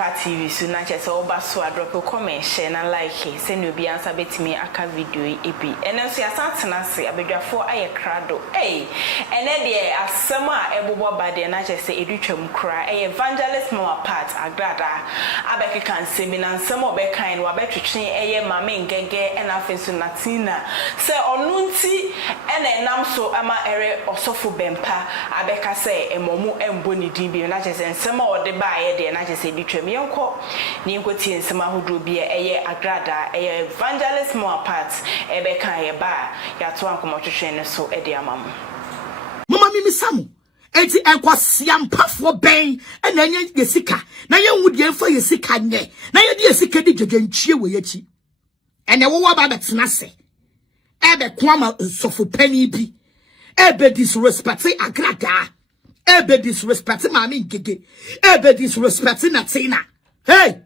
Appiah TV so na chese oba so drop a comment share na like send you be answer betimi aka video ebi ene so yasatena se abedwafo aye krado ene de asem a ebobo bade na chese edutwam kra evangelist mama part Agradaa abekeka nsemi na nsem obekan no abetwetwe Maame ngege ena afenso Natina se onunti ene nam so ama ere osofo bempa abeka se emomu embo ni din bi na chese nsem ode baaye de na chese edutwam yenko ni nkoti nsem ahodo bi Agradaa evangelist mama part ebekan ye ba ya to ankomotwetwe ne so ede amamu mama mi samu enti enkwasiampafo ben ena nya yesika na ye nwudi emfa yesika nye na ye de yesika di dwedwantwie we yachi ene wo wa ba betena se ebe kwama sofo pani bi ebe disrespect Agradaa ebe disrespect Maame ngege ebe disrespect Natina. Hey,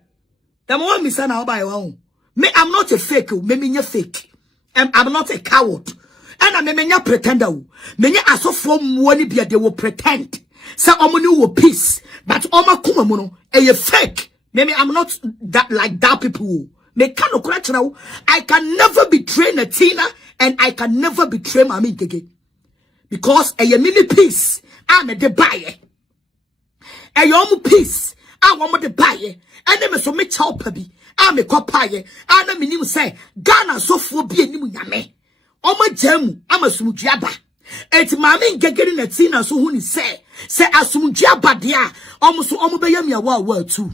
the one me say na oba e me, I'm not a fake, me fake. I'm not a coward. And I'm a pretender. Many are so from one be they will pretend. Say omunu will peace. But oma kumamono a fake. Maybe I'm not that like that people. Me cannot correct now. I can never betray Natina and I can never betray Maame Ngege. Because a mini peace. I'm a debaye. A yomu peace. I want to buy it. And then so me chaupabi. I'm a copaye. And I mean, say, Ghana so for be a new yame. Oma jemu, I'm a sumujiaba. Et Maame Ngege Natina so huni say asumujiaba dia. Almost omobeyam ya word too.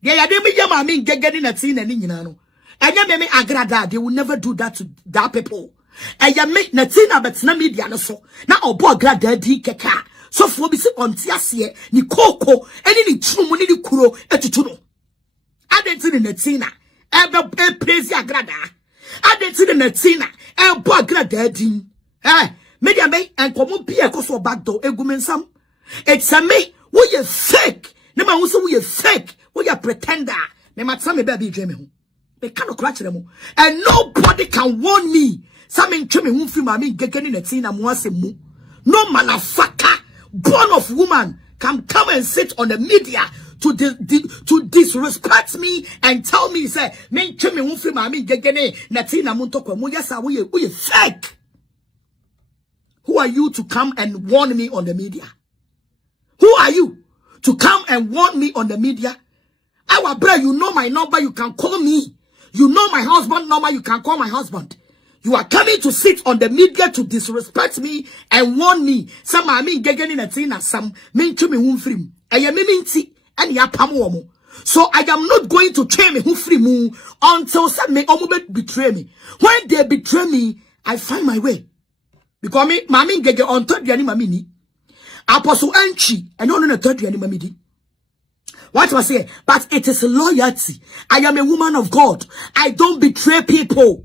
Yeah, they me Maame Ngege Natina ni nyinano. And ya me Agradaa, they will never do that to that people. And ya me Natina but na media no so. Na obo Agradaa di keka. So for be se ontiasie ni koko eni ni chumu ni kuro etutuno. Adenti ni Natina ebe praise Agradaa. Adenti ni Natina ebo Agradaa din. Media me enkomo bia koso backdoor egumensam. It's a me wo ye fake. Ne ma wo se wo ye fake. Wo ye pretender. Me matsa me baby dream ho. Me cannot crash them. And nobody can warn me. Some ntwe me hu fi Maame Ngege Natina mo asemu. No motherfucker born of woman can come and sit on the media to disrespect me and tell me say me ntwe me hu fi Maame Ngege Natina mo ntokwa mo yesa wo ye fake. Who are you to come and warn me on the media? Who are you to come and warn me on the media? Our brother, you know my number, you can call me. You know my husband number, you can call my husband. You are coming to sit on the media to disrespect me and warn me. Some Maame Ngege Natina, some me to me who free. I am minty and ya pamomo. So I am not going to train me who free mu until some me omobet betray me. When they betray me, I find my way. Because me Maame Ngege on third yani mamini. Apostle Ng3g33 and on the third yani mamidi. What was it? But it is loyalty. I am a woman of God. I don't betray people.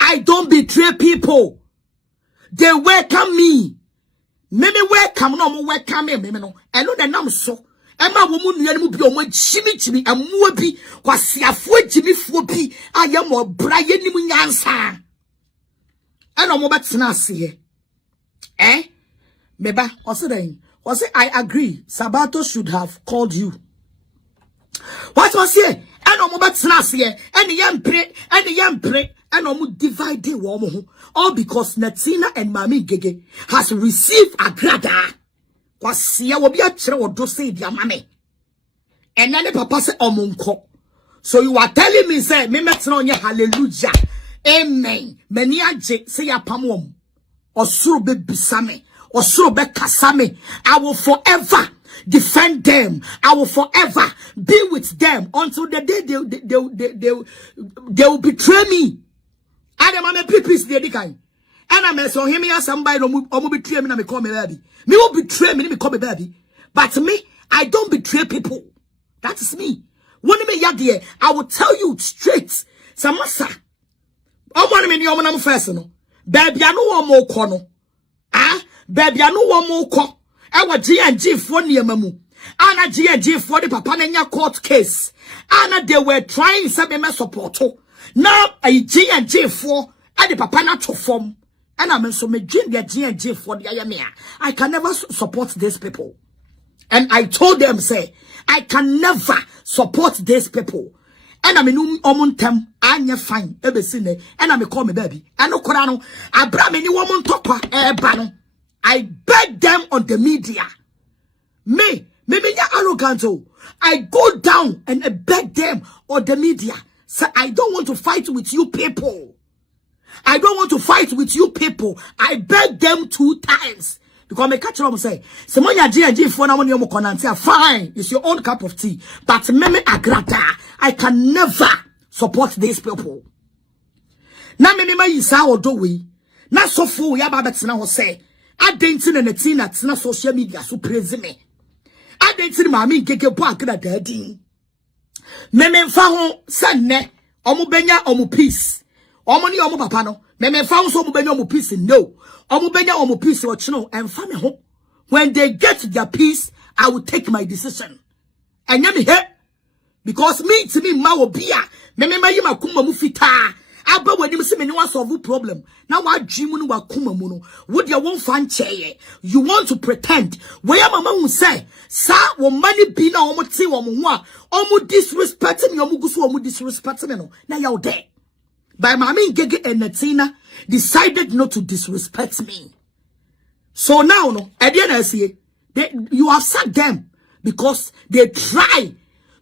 I don't betray people. They welcome me. Maybe welcome no more welcome me. No. I know the name so. Emma woman you be on chimi and mobi was siafo jimi fobi. I am more Brian ni munyansa. And no more betna see. Meba was it I agree. Sabato should have called you. What was here? And no more betna see. And the young pray. And omu divide the woman all because Natina and Maame Ngege has received Agradaa. Kwasia will be a chere or do say their Maame. And then the papa say omunko. So you are telling me say me metna onye hallelujah. Amen. Many aje say ya pamwom. Osuro be bisame. Osuro be kasame. I will forever defend them. I will forever be with them until the day they will betray me. I'm a peace the kind. And I'm so him here somebody or betray me and me call me baby. Me will betray me call me baby. But me, I don't betray people. That is me. When me yadie, I will tell you straight. Samasa. I want me your man first no. Baby, I know one more corner. Baby, I know one more call. I was G&G for near mamu. Anna G&G for the papa nenya court case. Anna they were trying some support. Now a G&G for and the papa not to form. And I'm so me G&G for the Ayamia. I can never support these people. And I told them, say, I can never support these people. And I mean, omuntem, anya fine, ebesine, and I me call me baby. And no korano, I bring any woman tokwa, bano. I beg them on the media. Me arrogant. I go down and I beg them on the media. So I don't want to fight with you people. I don't want to fight with you people. I beg them 2 times. Because me catch them say, fine, it's your own cup of tea. But Meme Agradaa, I can never support these people. Na me ma yisa odowe. Na so fu ya ba betina ho say, adentin na Natina tina social media so praise me. Adentin Maame Ngege bo Agradaa din. Meme mfa ho sanne, omo benya omo peace. Omo ni omo papa no. Meme mfa ho so omo benya omo peace no. Omo benya omo peace o chino emfa me ho. When they get their peace, I will take my decision. And yami he, because me to me ma obia, me ma yima kuma mu fita. Aba when you see me no solve problem. Now what dream no wa kuma mu no. Would you won't fan chair? You want to pretend. Where mama will say, sa wo money be na omo ti wo mo ho a, omo disrespecting me omo guso omo disrespecting me no. Now you're there. By Maame Ngege and Natina decided not to disrespect me. So now, no, at the end I see you have sacked them because they try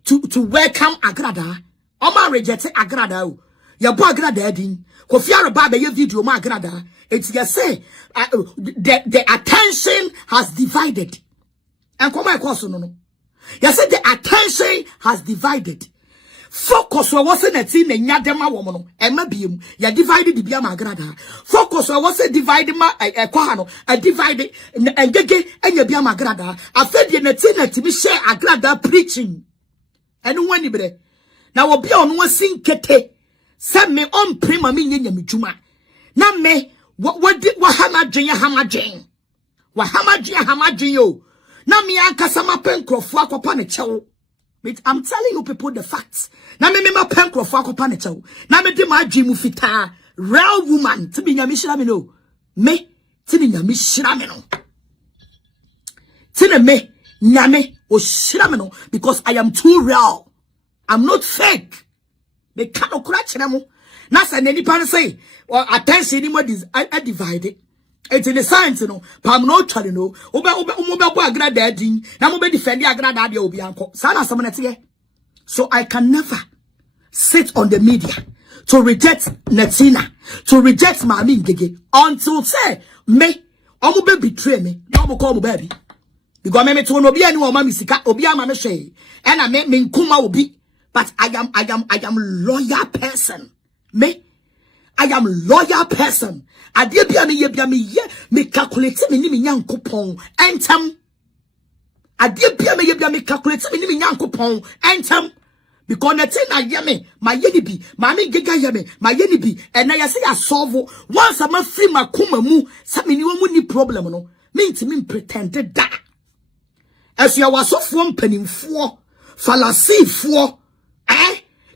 to welcome Agradaa. Oma reject Agradaa. Ya bo Agradaa din. Kofi Araba be video ma Agradaa. It's just say the attention has divided. And come on, no. You said the attention has divided. Focus on what's in a team and Yadema woman, and maybe ya divided the Biama Agradaa. Focus on what's a divided a divided and Gege and your Biama Agradaa. I fed you Natina to be share Agradaa preaching. And one ibre. Now will be on one sing kete. Send me on prima minion Juma. Now me, what hama jing? What hama jing? Now me anka sama penkro fuck upon a chow. I'm telling you people the facts. Na me ma penkro for akopane chew. Na me de ma adwemu fita. Real woman to be nyame shira me no. Me to be nyame shira me no. Tine me nyame o shira me no because I am too real. I'm not fake. Me can okura kire mo. Na say na nipa say attention anymore is divided. It's in the science, no. Pam no chali no. Obe bo Agradaa din. Na mo be defend Agradaa de obi anko. Sana samonete. So I can never sit on the media to reject Natina, to reject Maame Ngege until say me omo be betray me. No mo call mo baby. Because me to no obi ani o ma mi sika, obi ama me hwe. E na me nkuma obi. But I am loyal person. I am loyal person. Adie bia me calculate me ni me nyankopon entam. Adie bia me calculate me ni me nyankopon entam. Because Natina yeme my yeni bi Maame Ngege yeme my yeni bi and na say ya solve once am free makoma mu sa me ni wo ni problem no me ntimi pretended that as you was so from penimfo fallacy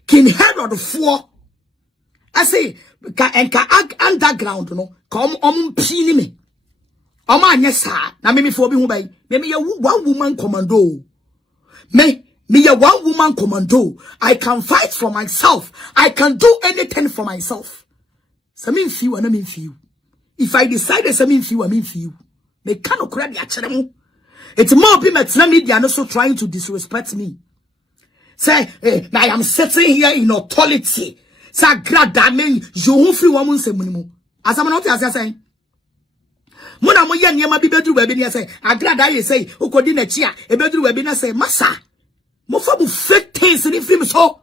King Herod for I say underground no come pini me oma anya sa na me for bi hu bai me ya one woman commando me a one woman commando. I can fight for myself. I can do anything for myself. So mean few and I mean few. If I decide I mean few. Me cannot credit the achemu. It's more people at media and also trying to disrespect me. Say, I am sitting here in authority. Say, Agradaa me, you free woman say money. As I'm not saying. Mona mo yan yema bi bedru we bi ne say Agradaa ye say ukodi na chi a e bedru we bi na say masa mo fa bu fake things in film so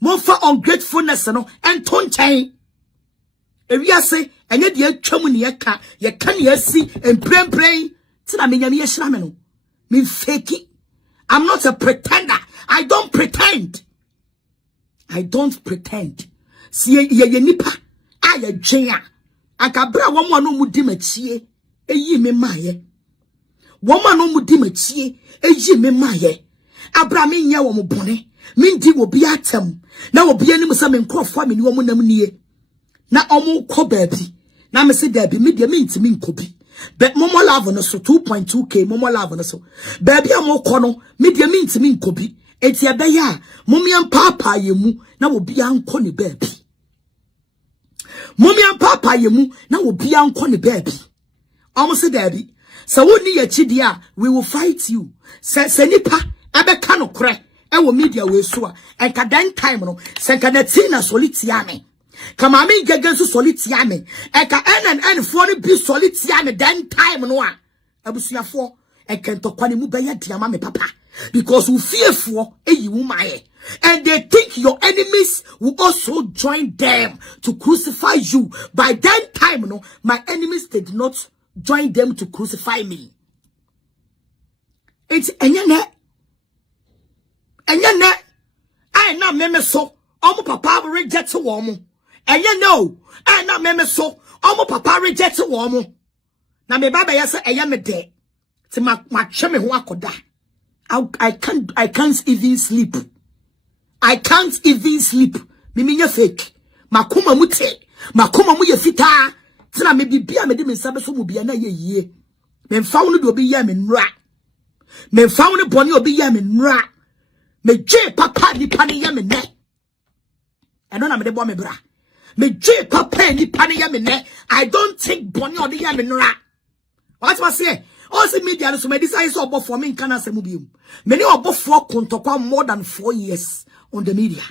mo fa ungratefulness no enton chen e wi ase enye de atwam ne ye ka ne asi emprempren ti na menyame ye hira me no me fake. I'm not a pretender. I don't pretend. See ye nipa aye dwen a akabra wo mo no mudi machie eyi me maye wo mo no mudi machie eyi me maye abra me nya wo mo bone me ndi wo bi atem na wo bi anim se me nkrofo me ni wo mo nam nie na omo kọ baabi na me se da bi me de me ntimi nkobi But Momo Love on so 2.2k Momo Love on so. Baby amo kono media means me kobi. Eti abeya mommy and papa yemu na wo bia nko ne baby. Mommy and papa yemu na wo bia nko ne baby. Almost say daddy. So woni ye chidia we will fight you. Se nipa abeka no kre e wo media we so a enka dan time no se enka Natina solitia me. Kama me gege so solitia me. Enka NNN for the be solitia me dan time no a abusuafo enka ntokwane mu beye diama me papa. Because we fearful and they think your enemies will also join them to crucify you. By that time, no, my enemies did not join them to crucify me. It's enyane. I na meme so. Omo papa reject womo. No. I na meme so. Omo papa reject womo. Na me baba yasa me de. Ti ma cheme ho akoda. I can't even sleep. I can't even sleep. Miminya fake. Makuma mute. Makuma mu ye fita. Tina me bibia me de me sabe so mu bia na ye. Me mfawo no obi ye me nra. Me mfawo no boni obi ye me nra. Me je papa ni pani ye me ne. Eno na me de bo me bra. Me je papa ni pani ye me ne. I don't think boni odi ye me nra. What was say? Also media so me decide so obo for me in Canada semubium. Many obo for kontokwa more than 4 years on the media.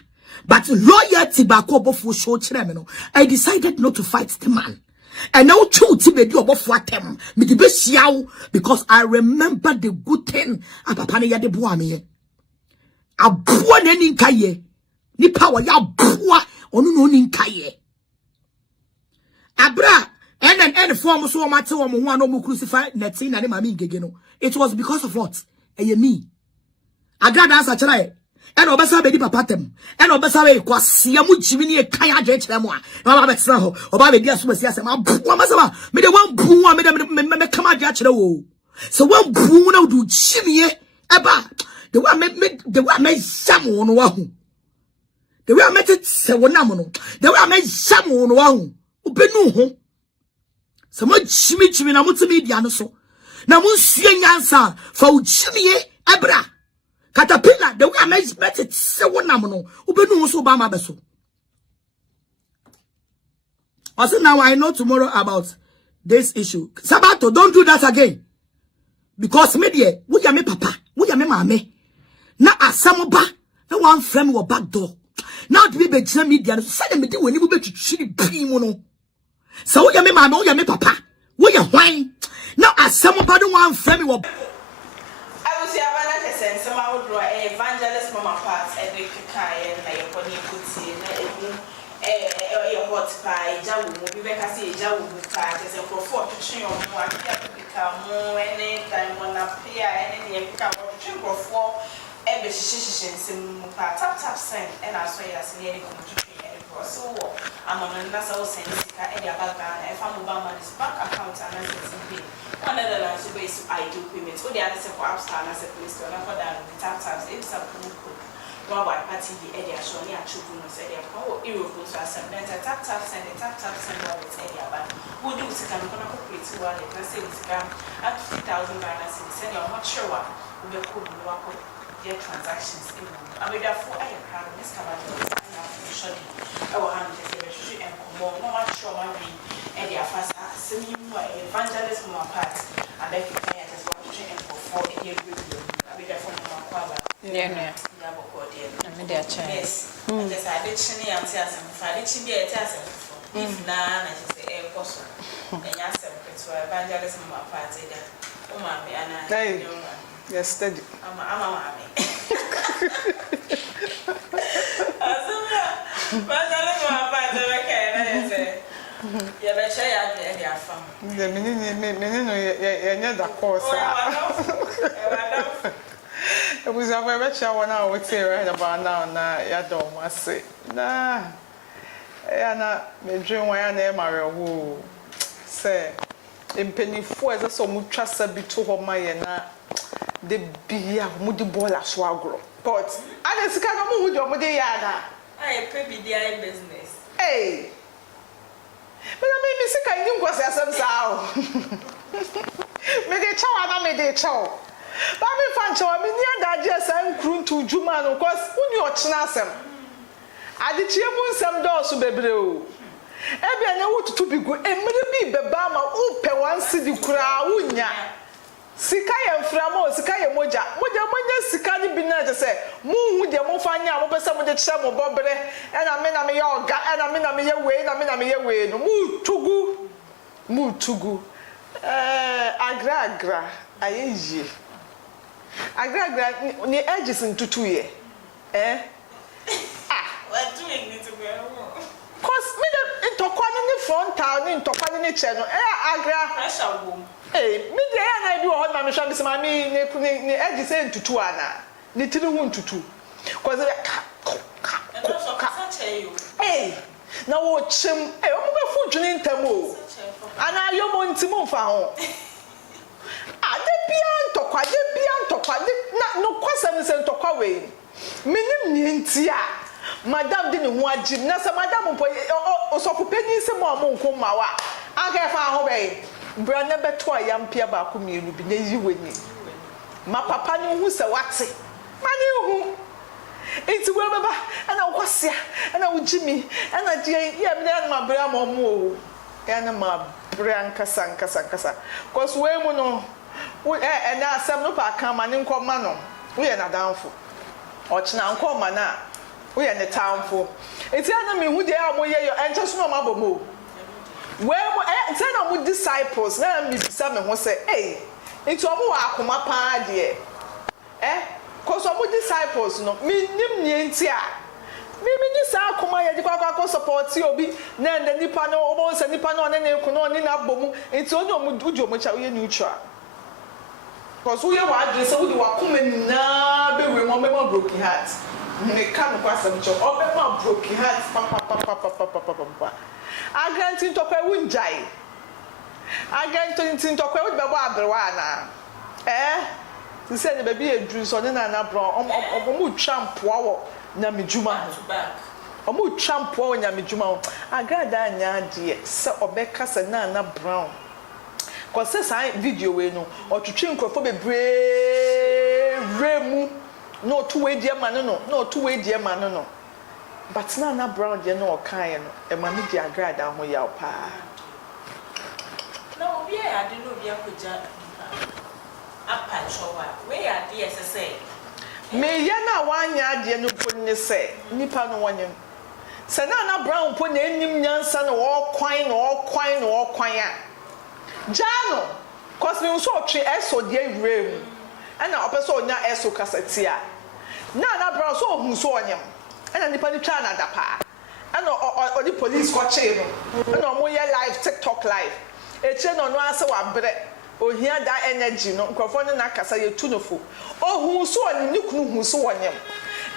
But loyalty back obo for show chiremeno. I decided not to fight the man. And now two tibe di obo for them. Me di be siaw because I remember the good thing apapane ya de boa me. Aboa na ni nkaye. Ni power ya boa onu no ni nkaye. Abra and form so much one no crucify Natina and Maame Ngege no. It was because of what? Me. Agradaa answer try. And obesa be di papa tem. And obesa we kwase amu jimini e kan adwe kire mo a. Na ba betra ho. Oba be di asoma si asem. Abu masama. Me de wan bu a me kam adwe kire wo. So wan bu na do jimie eba. The way me jam no wa hu. The way me te se wonam no. The way me jam no wa hu. Obenu ho. Some chimi na multimedia no so. Na munsue nyansa fa uchimie abra. Caterpillar the way I met it se wonam no. Ubenu so ba ma beso. Also now I know tomorrow about this issue. Sabato, don't do that again. Because media, we ya me papa, we ya me maame. Na asamoba, na one frame wo back door. Now to be media, say me dey when you be chiri pimo no. So we ya me mama, we ya me papa. We ya wine. Now as some of the one family will. I will say about that sense. Some I would draw evangelist mama parts and they can and like pony pussy a hot pie. Jawu, we make us see Jawu pie. There's a for to train on one become more any time on Appiah any become or for every shishing tap send and I swear as nearly so I'm on a national sense and if I'm Obama this bank account and one of the lines ways I do payments. What the other for upstairs as a place to another than the taps if some could go by party the area showing your children said their power Europe was a sentence a tap send a tap send what it's area but who do it can operate to wallet let's say it's at 50,000 send you're not sure what we could work with their transactions in I mean therefore I am proud of this cover our hand is a registry and more much sure and they are fast sending you evangelist more parts and then you can just watch and for a year review. I mean, therefore, yeah, I mean, they're yes, just I did chinny and tears and if I did chinny a tears if none, I just say a person and yes, it's for evangelist more parts. Oh, Maame, and I yes, steady. I'm a Maame. Yeah, but I have fun. The minute the course. It was a very sure 1 hour with you right about now. Ya don't want to say, nah, Anna, me dream why I name Mario who say, in penny for as so much trust a bit to my and the be a moody ball as swagger. But I just can't move your mother. I pay the business. Hey. But I mean, Miss Kayim was as some sow. Me de chow ana me de chow. Ba me fan chow me ni ada je san kruntu djuma no cause uni ochina asem. Ade chie mu nsem do so bebre o. Ebi anya wotutu bigu emre bi beba ma upe wansi di kura unya. Sika ye mframa o sika ye moja sika ni bi na je se mu hu de mo fanya mo pese mo de kire mo bobre na me ye oga na me ye we na me ye we no mu tugu agradaa ayeji agradaa ni edges ntutu ye what doing need to be cause me de ntokwa ni frontal ni ntokwa ni che no agra pressure boom. Me dey na do ho na me hwa bisema me ni edges ntutu ana ni tiri hu ntutu cause na wo chim o mo be fu dwene ntam o ana yomo ntimu fa ho de bia ntokwa na no kwasam se ntokwa we minim ni ntia madam de ne ho agim na se madam mpo osopo pani se mo nko mawa aka fa ho be bra na beto ayampia ba ko mienu bi na yiweni ma papa ni hu se wate mani hu enti we baba ana wosia ana wujimi ana die ye me na ma bra mo mo ya na ma bra nkasa cause we mu no na asem no pa kan ma ne nkoma no we ye na danfo ochina nkoma na we ye ne tamfo enti ana me hu de a mo ye yo enche so no ma bomo we mu enti na mo disciples na me bisa me ho se enti omo wa akoma pa de cause omo disciples no me nim nie enti a me ni sa akoma ye di kwa support obi na nda nipa no omo se nipa no ne ku no ni na bomu enti onye omo ujo mo cha we neutral cause we wa adre se we di wakoma na be we mo be mo broken heart me kan kwa sam cho o be mo broken heart pa agranti ntokwa wunjai agranti ntokwa we be bo adrewa na ti se ne baby edru so ne Naana Brown omo trampoa wo na medjuma omo trampoa wo nya medjuma Agradaa nya de se obeka se Naana Brown cause say video we no otwetwe nkrofo bebre remu no to we die ma no but Naana Brown de no okan no e ma me di Agradaa ho ya pa no obi ya de no obi akoja apachowa we ya de say me ya na wanya de no ponne se nipa no wonyem se Naana Brown po na enim nyansa no wo kwan a jano cause me so twe eso de awrem ana opeso onya eso kasati a Naana Brown so hu so onyem ana nipa ni twa na dapa ana odi police ko che no ana omo ye live TikTok live eche no no ase wa bre ohia da energy no nkrofo ne na kasa ye tunofo ohun so oni ni kunu hu so onyem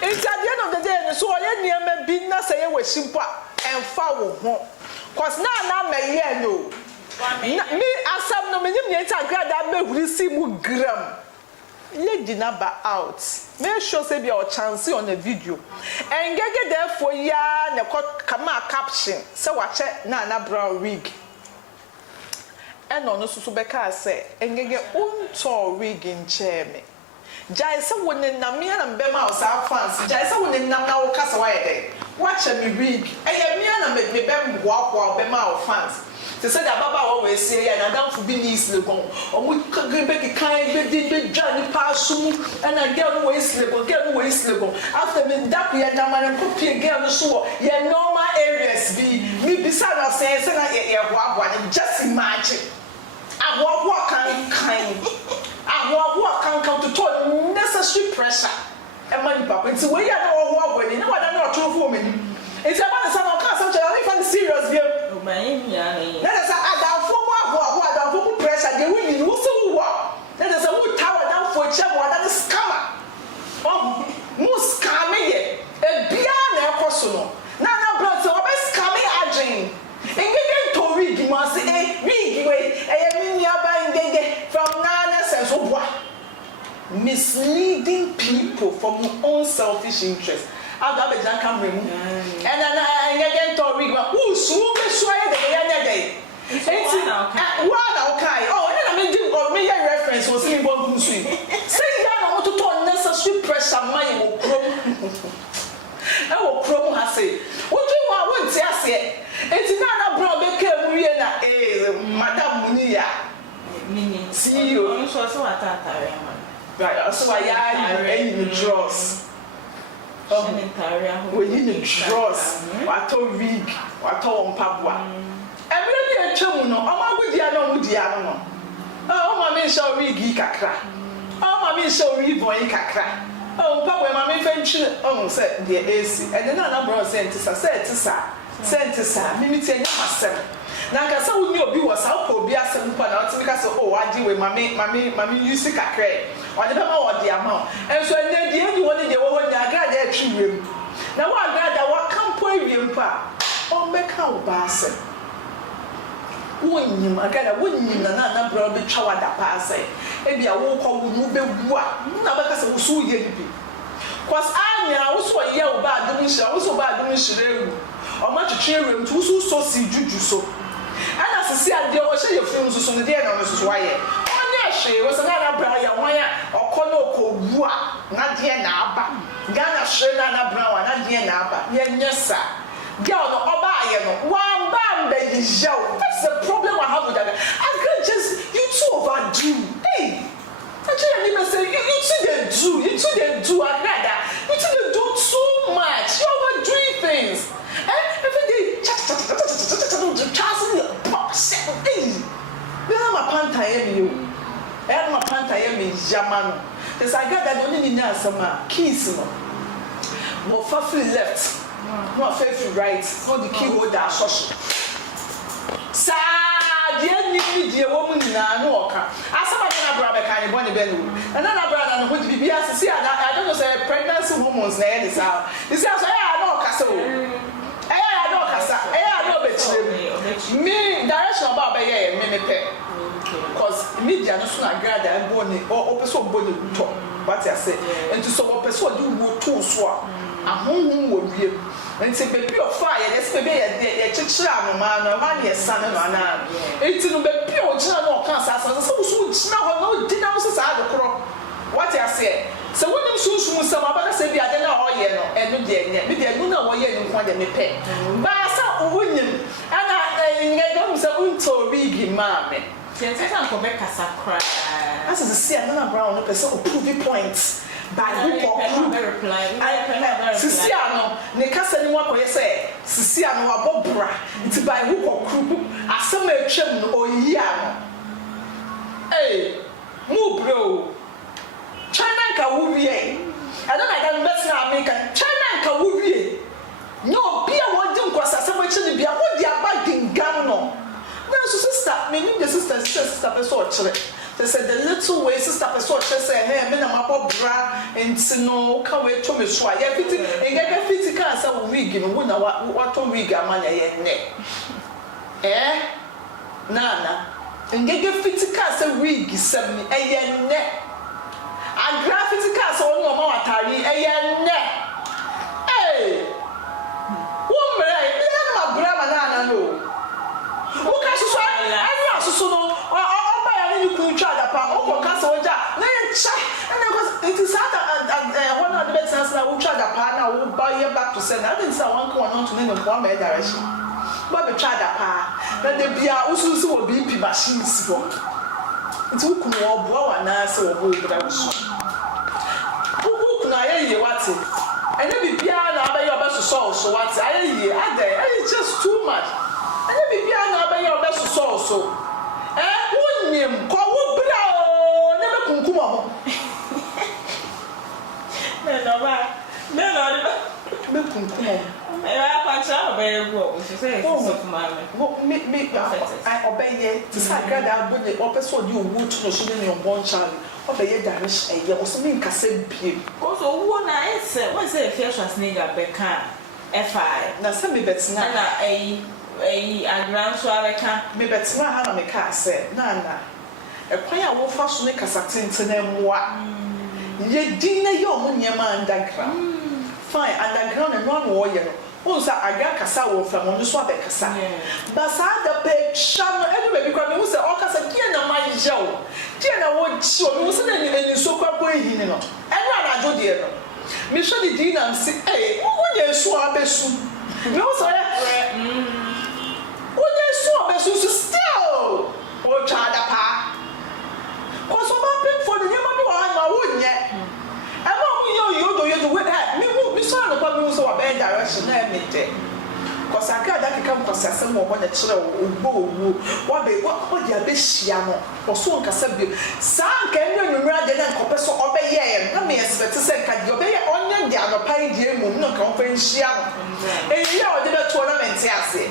enti at the end of the day so ye niema bi na say ye washimpo emfa wo ho cause na me ye no me asam no menyim ne enta Agradaa behuri si mu gram lady number out make sure say be your chance on the video engage therefore ya ne kama caption say wache Naana Brown wig eno no susu beka say engege unto wig nche me jai say woni na me na be ma osa fans jai say woni na na wo kasa wa yede wache me wig eye me na me be mboa be ma fans they said that baba we see ya na down for be slegon omo be kan be dwa pasum and a girl no we slegon after me that we na man copy girl no so ya normal areas be bisa na say na ye boa just imagine agwo kan to toll necessary pressure e man papa nti we ya na wo ni na wada na oto fo mani nti aba na sa na ka sa chala if I'm serious game o man ya ni na sa ada fo mo pressure dey win no so wo na sa wo tower down for che mo ada scammer mo scam ye e bia na ekoso no Naana Brown so be scam agent engege to wig mo say wig we e mi aba engege from Naana sense obwa misleading people from your own selfish interest. I'll have a junk camera. And then I get to wig. Who so be sure that they are day? One okay. Oh, and or me reference was in one sweet. Say ya want to turn necessary pressure my will chrome. I will chrome has say. What do you want to say? It's not a brother came Madame Munia. See you. Right, so I am in the draws. When you need draws, what a wig, what on Papua. And really a chum, no, I'm with the animal. Oh, Mammy shall read Gikakra. Oh, Mammy shall read Boy Kakra. Oh, Papa, Mammy venture on said the AC, and then another brother sent to Sir, Mimity myself. Nanka so we obi was how ko bia sem pa na otimi ka so oh agi we mami use kakre o de ma o de ama en so nya de eni woni de wo nya Agradaa atwiwem na wa Agradaa wa kampo awiem pa o meka wo ba asem wonyim Agradaa wonyim na bra be twa wada pa asem e bia wo ko wo be wu a na be ka se wo so ye bi cause anya wo so ye wo ba adum hira wo so ba adum hira ewu o ma twetwe ewem tu so si juju so and as I see a deal, I say your films on the day on this wire. On your share was another brown wire or Kono not dear Naba. Ghana Shana Brown, not dear Naba. Yes, sir. Girl, Oba, one bam, baby show. That's the problem I have with that. I can't just, you two overdo. Hey, actually, I say, you two do, Agradaa. You two do too much. You overdoing things. Every day, my panta emi my panta emi jamano. There's I got that only in some keys. No faithful left, no faithful right, no the key holder social. Sa dear need dear woman no oka. As somebody brother can bonny benu. Another brother would be as see I don't know say pregnancy hormones na this out. This is I no kasa. Me direction about me pay because media no so na Agradaa and boni or person boni talk what I say and to so person do go to so ahonhom wo wiem and say baby of fire let's be e chichira no ma no ma ne san no ana enti no baby o chira no kan sa so china ho no di na so sa adokro what I say so when you so some about say bi ade na o ye no enu de nye me de nu na wo ye nu kwa de me pe ba sa ohunyim ana ngedom say unto big Maame since I go back sakra as is see another brown no person prove points by who ko sisi ano ne kasa ni wakoye say sisi ano abobra nti by who ko kru asem atwam no oyi ano eh mu bro China ka wuwie I don't like that best na American China ka wuwie no bia wodi nkwasa asem achi ne bia wodi abagingam no na so sister me nim the sister person ochire they said the little way sister person ochire say hey me na mabobra enti no ka we to me so ya fiti engega fiti ka say wig no wo na what wig amanya ye ne nana engega fiti ka say wig sem ni eye ne and graffiti ka say won no ma watari eye ne wo mre ile na bra ma na no uka susu everyone susu no oba ya ni ku twa da pa o ka so ja na ye cha and because it is that one of the best sense na u twa da pa na u ba ye back to send that is one come on to name one my direction but be twa da pa na de bia ususu wo BP machine si bo nti uku no obo wa na se obo ibra usu uku na ye wati and be bia na ba ye oba so wati aye ade it's just too much. And if you are not your best so wouldn't call wood brow never concuma. Very well. Say, I obey ye to Agradaa when the episode you would to no your born child. Obey Danish a year or something Cassette P. Also, one I said, what's a fish as nigger Becca? F.I. Now, send me bets now a grand soiree me bets my hand on the car said, Nana. A prayer will fast make us attend to them what ye dinner your money underground. Fine underground and one warrior. Unsa aga kasa wo from on so abekasa but sa da pe sha no enu be kwa me wo se o kasa die na ma jew die na wo chi o me wo se na ni so kwa po ehi ni no enu ana jo die no me so di na si wo nye so abesu me wo so wo nye so abesu still o cha da pa ko so ma pe for the nyama bi wa ma wo nye ema mu yo do we me so na kwa me wo so wa be direction na me de cause Agradaa keka mpasase mo ho na kire owo wa be wa dia be hia no oso nkasa bi sa nka enwumra de na nkope so obeye na me expect se nka di obeye onya dia no pai die mu no nka onfa hia no eyi a ode be tournament ase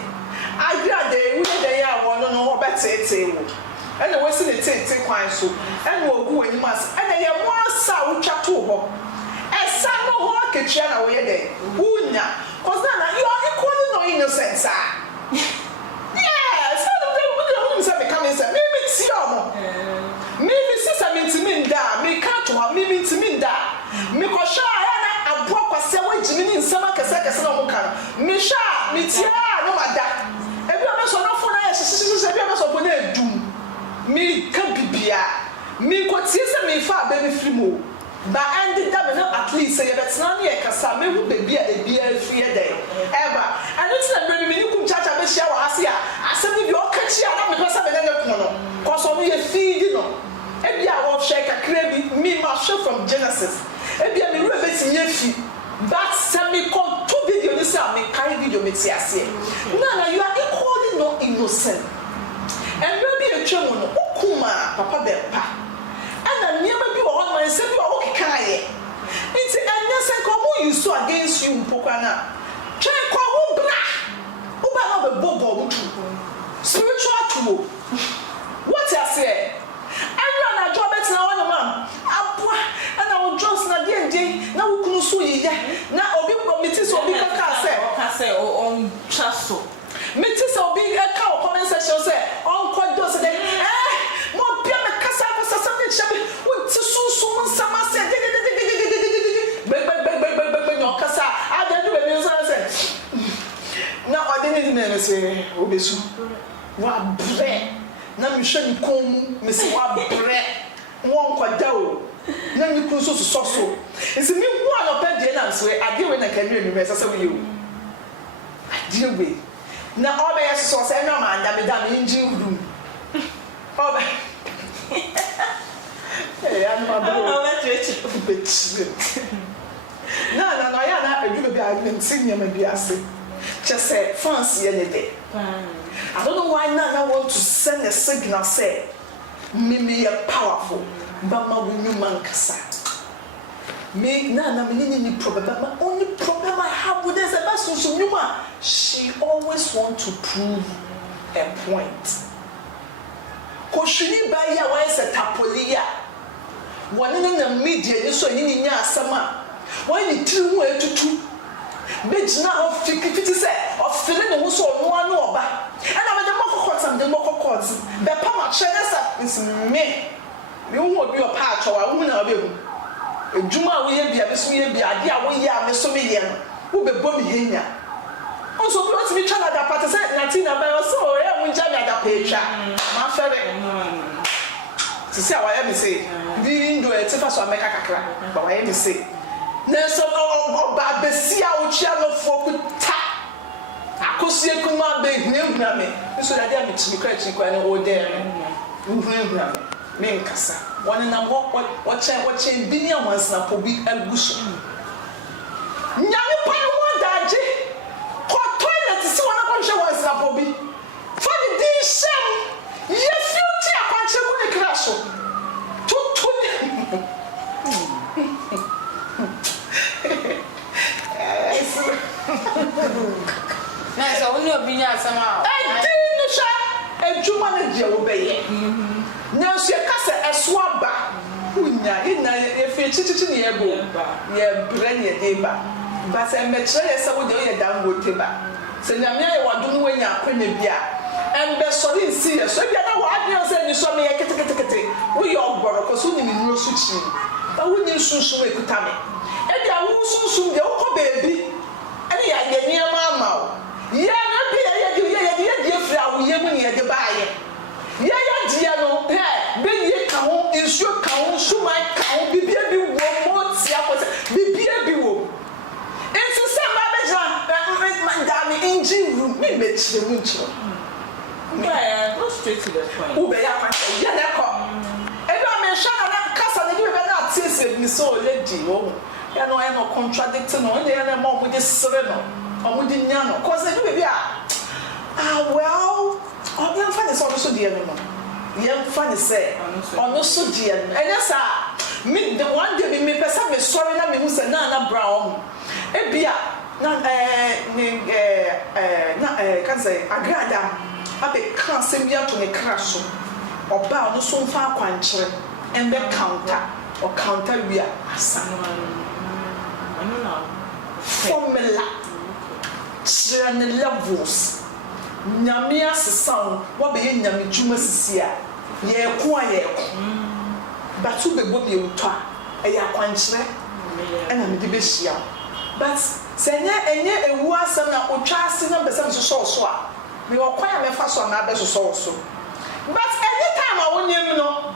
Agradaa wu de ya wo no obetete wo ene we si ne tete kwan so ene ogu wani mas ene ye mo asa wo twa to ho esa no ho aketwa na wo ye de unya cause na you are equally no innocent sir yes so the say me come say me see omo me sister me ntimi nda me ka to ha me ntimi nda me ko sha ya na abo kwase wo jimi ni nsama kese na mo kan me sha me tia no mada ebi o so no fo na ye ebi o so fo na edum me ka bibia me ko tie se me fa ba me frimo ba ended up at least say but na na kasa me hu baby a bia fie dey eba and it's na baby me kum chacha be share wa ase a asem bi o ka chi a na me pesa be na ko no cause on ye feed no e bia wo share kakra bi me ma show from Genesis e bia me re betinye fi but semi kon to video ni say me carry video me ti ase na you are equally not innocent and maybe a chemo no okuma papa be pa and niema bi wo ho man se bi wo kekaye nti anya se ko mo use against you mpokwa na try ko wo bra wo ba no be bobo mutu spiritual tool what you say everyone na job bet na won man abua na wo just na die na wo kunu so yi na obi committee so obi ka say on trust so me ti so obi e ka o comment section say on ko do say mo bia me kasa ko something shabi wo ti sunsun sama say be no kasa ada do be so say na odini me say obesu wa bre na me hwe ni kom me say wa bre won kwada o na mi kun so isi mi hu anopa die na so ade we na kanwe mi me sasa we you ade we na oba yes so say no man da me inji udum oba anu ma bro na ya na adwuma bi a ntinya ma bi ase just say fancy anything I don't know why now I want to send a signal say me are powerful but ma we man kasa me na me ni problem but my only problem I have with this person so nyuma she always want to prove a point ko shini ba ya wa se tapolia woni na media ni so ni nya asama woni tiri hu etutu bejina of fiti se of feeling no so no anu oba and am the moko be pama chenesa is me hu obi o pa achowa hu na obi hu ejuma wo ye bia be so ye bia ade a wo ye a me so me ye no wo be bo mi henya also bi o ti mi twa da part say Natina ba so e mu nja mi da pa etwa ma fere ti say wa ye me say bi ndo e ti fa so ameka kakra ba wa ye me say na so ba be si a wo chia no fo kuta akosie kuma be huna me so da dia me ti kwa no o de me huna me nkasa woni na wo che bi ni amansa po bi aguso nyame pa wo daje ko toilet si wona ko hwe wansa po bi for the din shame ye future akwanche mu ne kraso tutu na so woni obi nya asama no sha ejuma na je wo beye na so ye kasa eso aba unya ina ye fe chichichi ne yebo ye brand ye deba ba se me chere ye se wo de ye dan wo teba se nyame ye wado no wanya akwanya bia embe so ri nsi ye so bia na wo adwe se ni so me ye ketekete wo ye ogboro ko so ni nuro so chi ba wo ni sunsun ekuta me e bia wo sunsun de wo ko bebi ene ya ye niam chire munchiro Go straight to the point. ube ya kwase ya na ko ebe a me hwa na kasa na ebe na atese mi so lady wo ya no contradict no ya na mo mo de sere no o mo de nya no cause ebe well I'm funny so dear no yam funny say ono so dear no enya sa me the one day me pesa me sorry na me hu say na brown ebia na can say Agradaa abe kan sembia to ne kraso oba no so mfa akwankyere embe counter or counter wia asa formula children levels nyame asesa wo be nyame dwuma sisi a ye ko batu bebo bi utwa eya akwankyere ena me de be hia but enye ewu asem na otwa ase na besem so a me okwan me fa so na be so but anytime I wonim no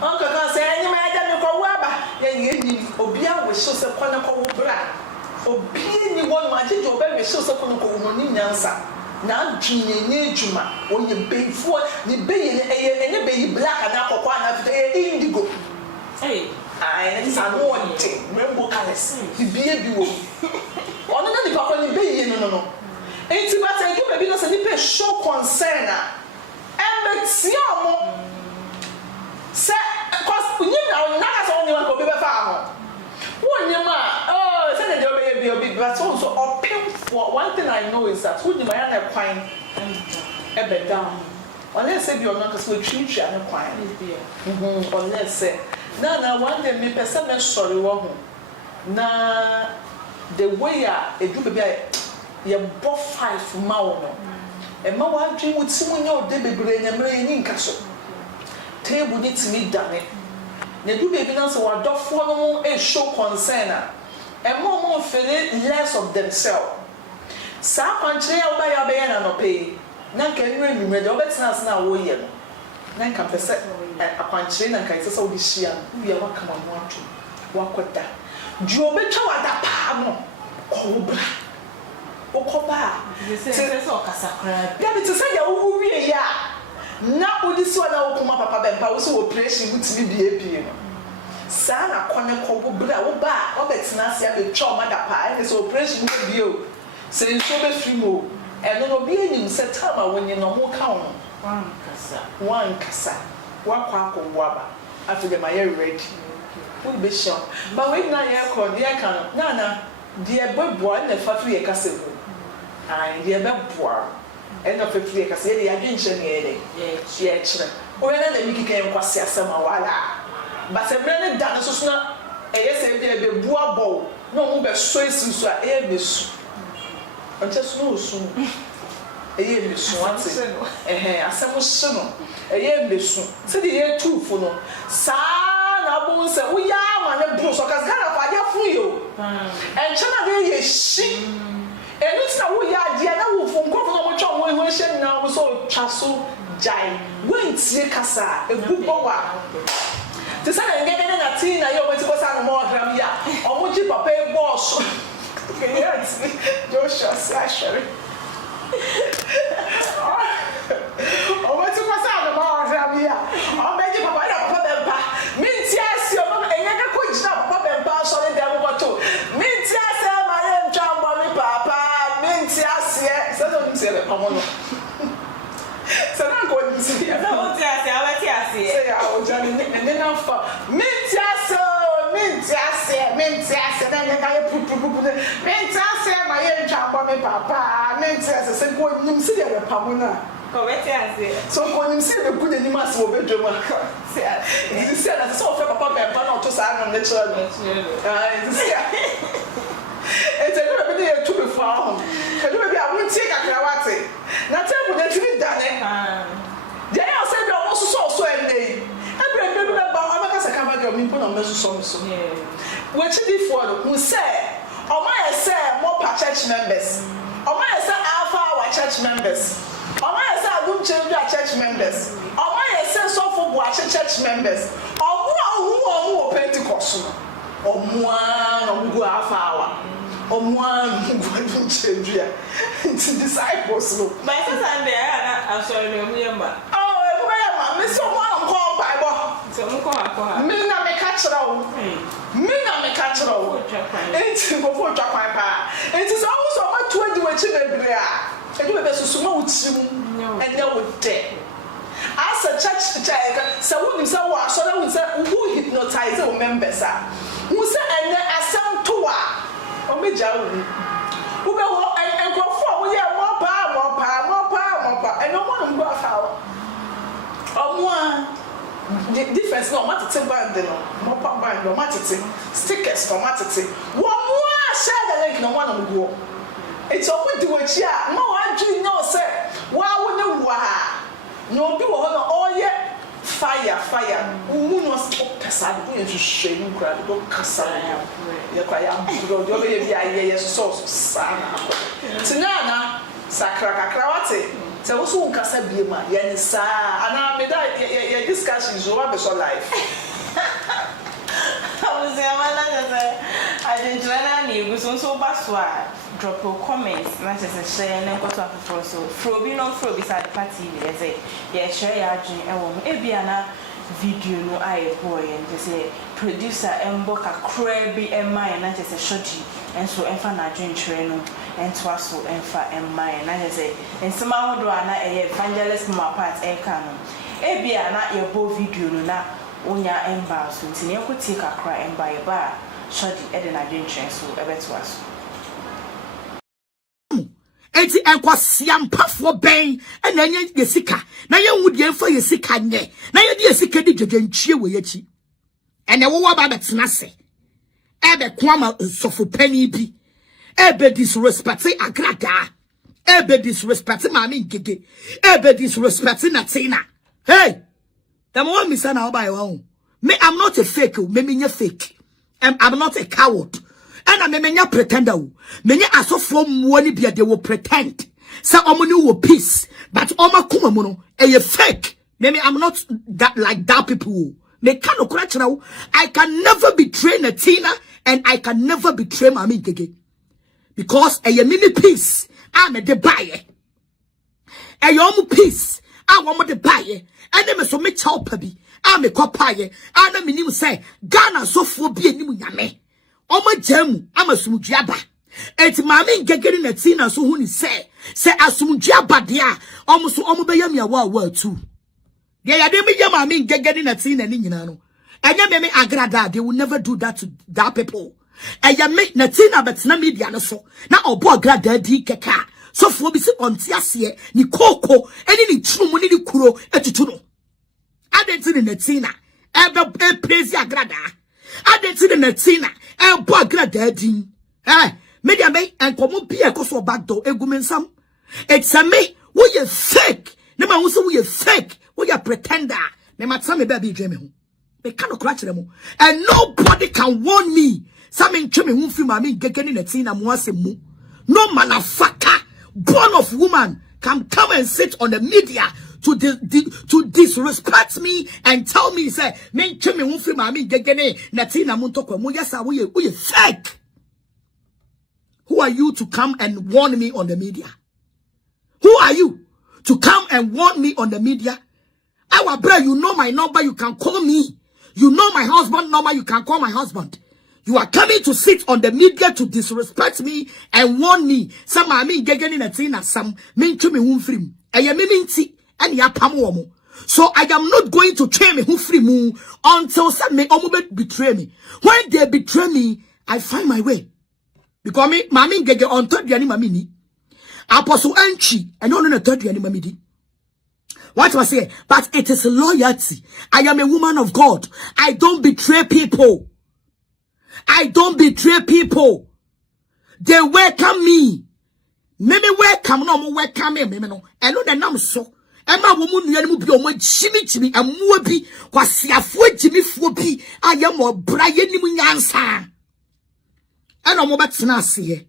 onka ka say enye ma ya me ko aba ye ni obi a we so se kwana ko wo bra obi ni won ma jeje obi we so se kwana ko wo ni nyansa na dwine ni adwuma onye beifo ni beye ni enye beyi black na akokwa na fite indigo I want rainbow colors bibie bi wo ono na di papa ni beye no enti but I give no say ni show concern embetiamo say cause you know na ka so only one ko be fa ho wonyema say dey obey but also open for one thing I know is that wonyema ya na kwan ebe down unless say be on na so twitwa na kwan unless say na one day me person me sorry wo ho na the way edu be ye bo 5 ma wo no e ma wa dwi wo ti munya o de bebre nyamre yin nka so table ni timi dane na du be bi na so wa dofo no e show concern e mo feel less of themselves sa kwankyere ya ba ya be ya na no pe na nka nwe de obetina as na wo ye no na nka pese akwankyere na nka isesa wo di hia no ya wa kama mo atu wa kwata ju obetwa wa da pa no ko bra okoba se so kasakra ya bi to say ya wo wie ya na odisi na wo kuma papa bempa wo so operation gutimi bie no sa na kone ko bra wo ba obetina se ya be twa ma da pa e so operation bie o se so be frimo e no bi enyim se tama wonye no ho ka ho wan kasa wa kwa ko waba after them are ready we be sure but we na ye ko dia kan na dia beboa na fa free kasa go and dia beboa and of free kasa dia adwenche ne ye ye kire o yana na mikike nkwase asema wala but se bre ne da no so na eye se dia beboa bo no mo be so esisu a e besu onche so no so eye besu ante asemo so no eye besu se dia tufo no sa na bo se wo ya ma ne bro so kas gana kwa dia fun yo enchana de ye shi enu tina wo ya dia na wo fun ko no mo twa wo ho hye na wo so twa so jai wentie kasa ebubo wa te sa na ngene na Natina yo weti ko sa no mo gram ya o mo ji papa e boss yes Joshua Asserting o mo ti ko sa no mo gram ya o me ji papa ya papa be ba minti asi o mo enye ko jina papa be ba so ne dem ko to minti asi ma ye ntwa mbo mi papa minti asi se do nti e pa mo no se na ko nti e na o ti asi awati asi se ya o jani ne na fa minti asi na ne ka ye pupu minti asi ma ye ntwa mbo mi papa minti asi se ko nim se de pa mo na ko beti asi so ko nim se be ku de nim asi wo bedwoma se asi se na so fe papa be pa na to sa no ne chira no se ete no be de tu be fa ho e do be a won tie kakra wate na te ku de tiri dane de ya se be o so ende ebre be be ba o maka se ka ba de o mi po na me so we chi di for no say o ma ye say more per church members o ma ye say alpha our church members o ma ye say adum church members o ma ye say so for bo church members o mu Pentecost o mu an o go alpha our omwan ngwanu chedua nti disciples no by Sunday I saw no miyama oh e me so one call bible so mo ko me na me ka kira wo enti go for twakwan pa enti so wo so ma to adi wachi bebre a edi be susu ma wuchim ende wo de as a church so we say wa so that we say who hypnotize our members who say ene asem to wa o meja wo be wo enkrofo wo ye mo pa eno mo no go afa omo the difference no matete band no mo pa band no matete stickers no matete wo mo share the link no one no go it's open di wachi a mo wa dwi no say wa wo ne wa no bi wo no oye fire mu no stop kasa do ye hwehwe ni kura do kasa ye kwa ya bro do be bi aye so sana tinana sakra kakra wate se wo so kasa bi ma ye ni sa ana me da ye discussions over be so life I was I didn't join any so baswa drop your comments not as a share and got off for so frobi no fro beside the party they say yeah share your dream ebiana video no I boy and they say producer emboka crabby and mine not as a shorty and so enfa na dream train and twaso enfa and mine and say and somehow do ana evangelist my part e can ebiana your bo video no na onya emba so ntine ekoti kakra emba e ba shorty e de na dream train so ebetwaso enti enkwasiampafo ben na nya yesika na ye nwudie mfa yesika nye na ye de yesika di dwedwantwie we yachi ene wo ba betena se ebe kwama sofo pani bi ebe disrespect Agradaa ebe disrespect Maame Ngege ebe disrespect Natina hey the more me say na oba ye wo me I'm not a fake me nya fake I'm not a coward. And I menya pretender. Menya asofo muoni bia they will pretend. Say omoni wo peace. But oma kuma mono e fake. Maybe I'm not that like that people. Me kano kurachira. I can never betray Natina and I can never betray Maame Ngege. Because e mimi peace. I'm a de baye. E yomu peace. I want de baye. And them so me chaupabi. I'm a kopaye. And I mean say Ghana so for be ni nyame. Oma jemu ama sumudwaba eti Maame Ngege ni Natina so hu ni se asumudwaba dia omo so omo beyam ya wa tu de ya de me yam Maame Ngege ni Natina ni nyina no enya me Agradaa they will never do that to that people eya me Natina betena media no so na obo Agradaa di keka so fo bi se onti ase ni koko eni ni tumu ni kuro etutu no adenti ni Natina ebe praise Agradaa adenti ni Natina bo Agradaa din media me enkomo bia koso bagdo egumensam it's a me we you fake ne ma wo we you fake we you pretender ne matsa me ba bi dweme ho me ka no kra kire mo and nobody can warn me some ntweme ho fi Maame Ngege ni Natina mo asemu no motherfucker born of woman can come and sit on the media to disrespect me and tell me say me ntweme ho fi Maame Ngege ni Natina mo ntokwa mo yesa we you fake. Who are you to come and warn me on the media? Who are you to come and warn me on the media? Our brother, you know my number, you can call me. You know my husband number, you can call my husband. You are coming to sit on the media to disrespect me and warn me. Some Maame Ngege ni Natina, some me ntweme ho mfrim. Eye me minti and ya pamo mo. So I am not going to train me who free mu until some me omo betray me. When they betray me, I find my way. Because me Maame Ngege on third yani mami ni. Apostle Ng3g33 and no third yani mami di. What was say? But it is loyalty. I am a woman of God. I don't betray people. I don't betray people. They welcome me. Maybe welcome no welcome me no. I know the name so. Emma woman nu yanu bi omo chimi amuwa bi kwasiafo jimifuo bi ayamo braye ni mu nyansa. And I'm about to say,